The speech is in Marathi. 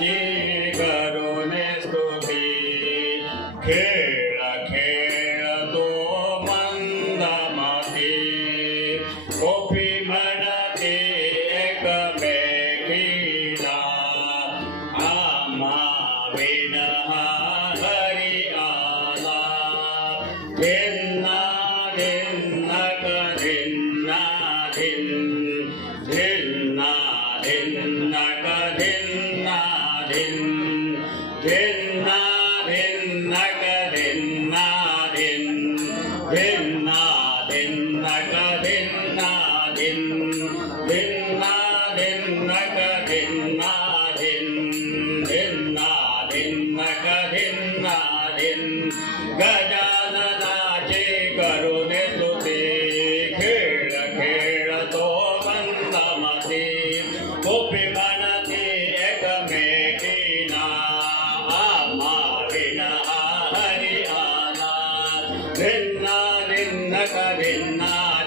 करून स्तुती खेळ खेळतो मंदमती गोपी म्हणते एकमेकीला आम्हा विण हा हरी आला धिन्ना धिन्ना धिन्ना धिन्ना धिन्ना धिन्ना धिन्ना धिन्ना धिन्ना धिन्ना धिन्ना धिन्ना धिन्ना धिन्ना धिन्ना धिन्ना धिन्ना धिन्ना गजाननाचे करून स्तुती खेळ खेळतो मंदमती गोपी म्हणते एकमेकीला आम्हा विण हा हरी आला धिन्ना धिन्ना धिन्ना